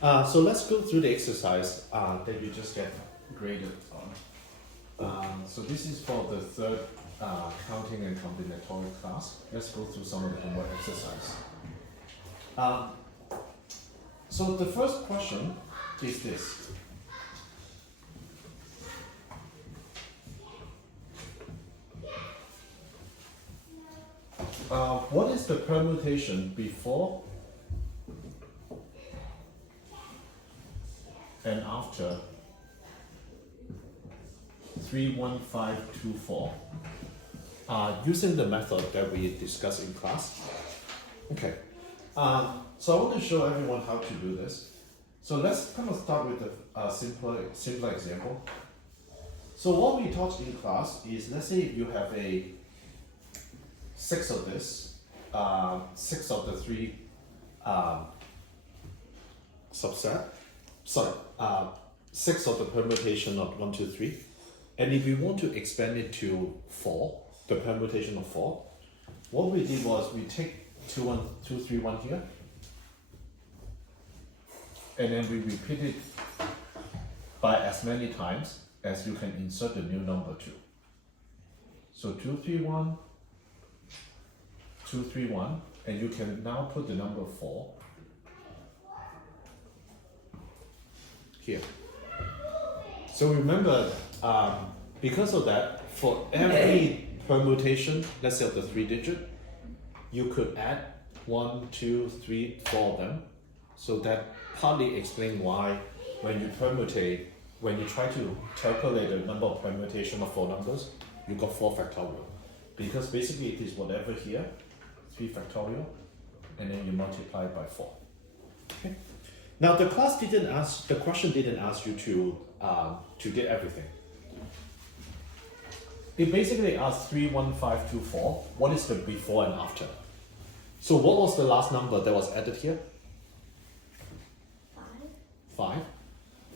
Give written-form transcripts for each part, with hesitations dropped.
So let's go through the exercise that you just get graded on. So this is for the third counting and combinatorial class. Let's go through some of the homework exercise. So the first question is this. What is the permutation before and after 31524 using the method that we discussed in class? Okay, so I want to show everyone how to do this. So let's kind of start with a simpler example. So what we taught in class is, let's say you have a 6 of this, 6 of the 3 subset, sorry, 6 of the permutation of 1, 2, 3. And if we want to expand it to 4, the permutation of 4, what we did was we take 2, 1, 2, 3, 1 here, and then we repeat it by as many times as you can insert the new number to. So 2, 3, 1, 2, 3, 1, and you can now put the number 4 here. So remember, because of that, for every permutation, let's say of the 3-digit, you could add 1, 2, 3, 4 of them. So that partly explains why when you permutate, when you try to calculate the number of permutation of 4 numbers, you got 4 factorial. Because basically it is whatever here, 3 factorial, and then you multiply it by 4. Okay. Now the question didn't ask you to get everything. It basically asks 31524, what is the before and after? So what was the last number that was added here? 5.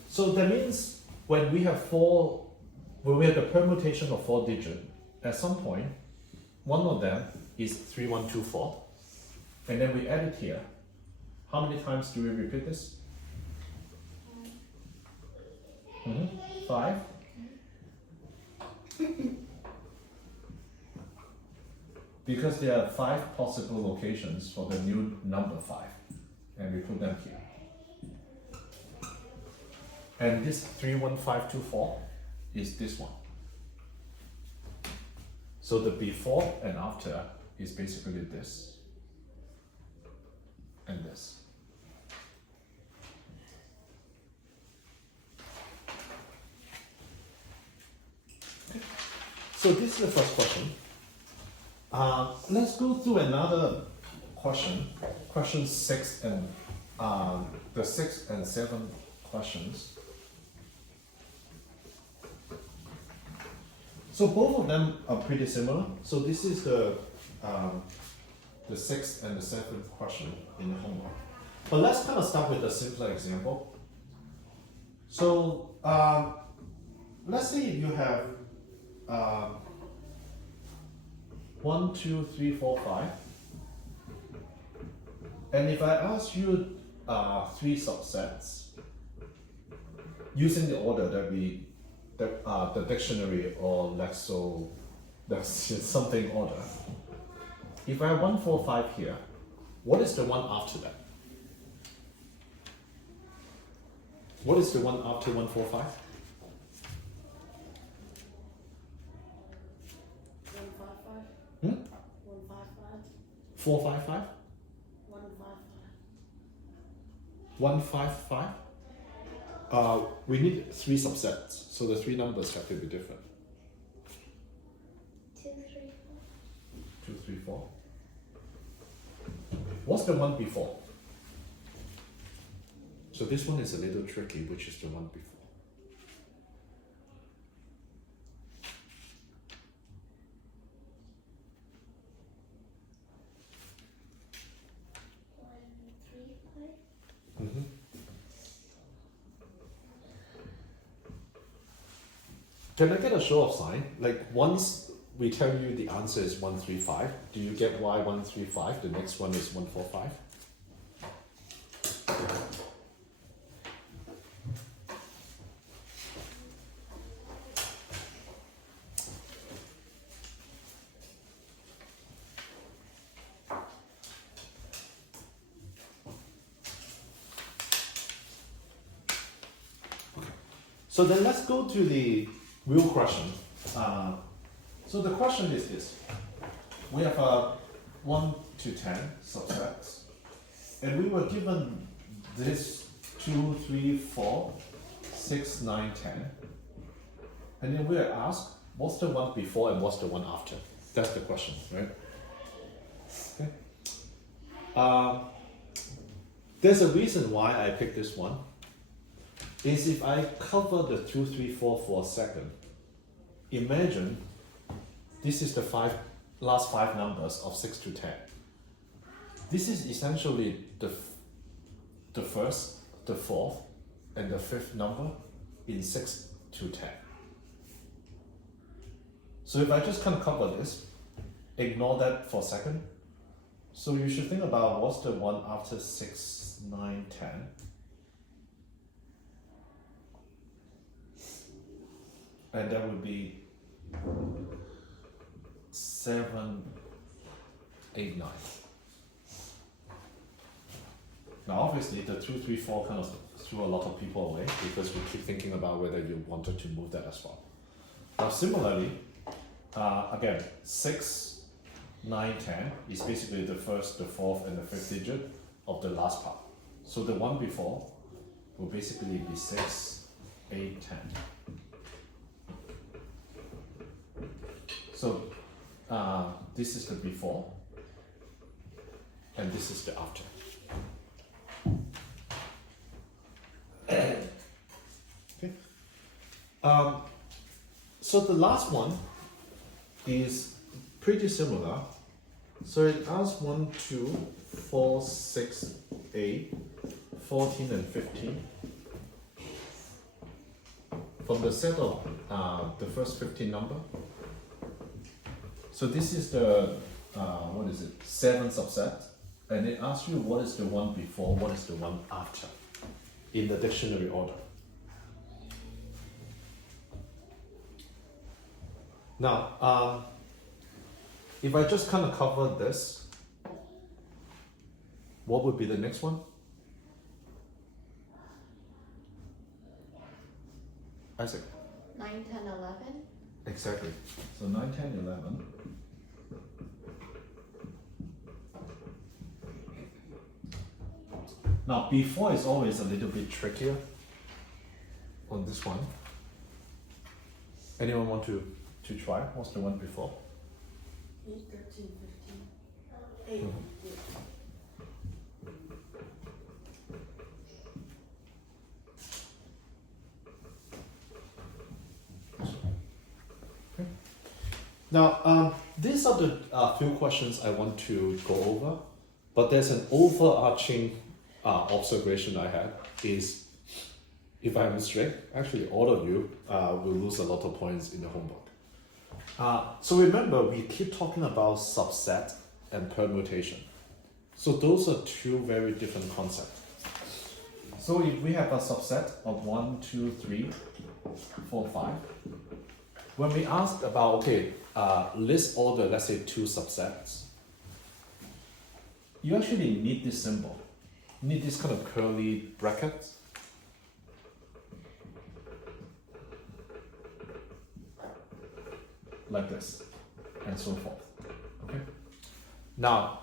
So that means when we have the permutation of 4 digits, at some point, one of them is 3124, and then we add it here. How many times do we repeat this? 5. Because there are 5 possible locations for the new number 5, and we put them here. And this 31524 is this one. So the before and after is basically this and this. Okay. So this is the first question. Let's go through another question, question 6 and the 6 and 7 questions. So both of them are pretty similar. So this is the 6th and the 7th question in the homework. But let's kind of start with a simpler example. So let's say you have 1, 2, 3, 4, 5. And if I ask you 3 subsets using the order that the dictionary or lexo, that's something order. If I have 1, 4, 5 here, what is the one after that? What is the one after 1, 4, 5? 155. 455? 155? We need 3 subsets, so the 3 numbers have to be different. 2, 3, 4. 2, 3, 4. What's the one before? So this one is a little tricky, which is the one before. 1, 3, 5. Can I get a show of sign? Like once we tell you the answer is 135, do you get why 135? The next one is 145. So then let's go to the real question. So the question is this. We have a 1 to 10 subsets, and we were given this 2, 3, 4, 6, 9, 10. And then we are asked, what's the one before and what's the one after? That's the question, right? Okay. There's a reason why I picked this one. Is if I cover the 2, 3, 4 for a second, imagine this is the last five numbers of 6 to 10. This is essentially the first, the fourth, and the fifth number in 6 to 10. So if I just kind of cover this, ignore that for a second. So you should think about what's the one after 6, 9, 10. And that would be 7, 8, 9. Now obviously the 2, 3, 4 kind of threw a lot of people away because we keep thinking about whether you wanted to move that as well. Now similarly, again, 6, 9, 10 is basically the first, the fourth, and the fifth digit of the last part. So the one before will basically be 6, 8, 10. So this is the before, and this is the after. Okay. So the last one is pretty similar. So it asks 1, 2, 4, 6, 8, 14, and 15. From the set of the first 15 number. So this is the, what is it, 7 subset. And it asks you what is the one before, what is the one after in the dictionary order. Now, if I just kind of cover this, what would be the next one? Isaac? 9, 10, 11. Exactly. So 9, 10, 11. Now, before is always a little bit trickier on this one. Anyone want to try? What's the one before? 8, 13, 15. 8. Okay. Now, these are the few questions I want to go over, but there's an overarching observation I had is, if I'm straight, actually all of you will lose a lot of points in the homework. So remember, we keep talking about subset and permutation. So those are two very different concepts. So if we have a subset of 1, 2, 3, 4, 5, when we ask about, okay, list all the, let's say, 2 subsets, you actually need this symbol. You need this kind of curly bracket. Like this, and so forth. Okay. Now,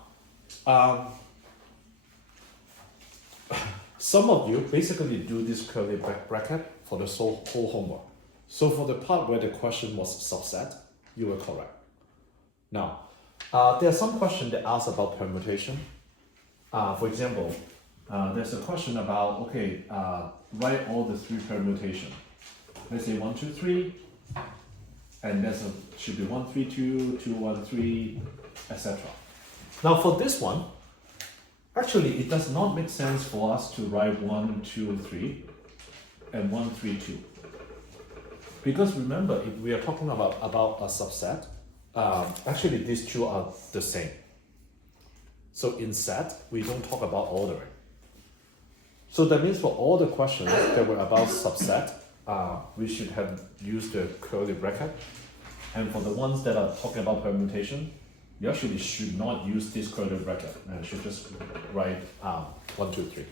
some of you basically do this curly bracket for the whole homework. So for the part where the question was subset, you were correct. Now, there are some questions that ask about permutation. For example, there's a question about, okay, write all the 3 permutations. Let's say 1, 2, 3. And there's should be 1, 3, 2, 2, 1, 3, etc. Now for this one, actually it does not make sense for us to write 1, 2, 3 and 1, 3, 2. Because remember, if we are talking about a subset, actually these two are the same. So in set, we don't talk about ordering. So that means for all the questions that were about subset, we should have used the curly bracket. And for the ones that are talking about permutation, you actually should not use this curly bracket and should just write 1, 2, 3.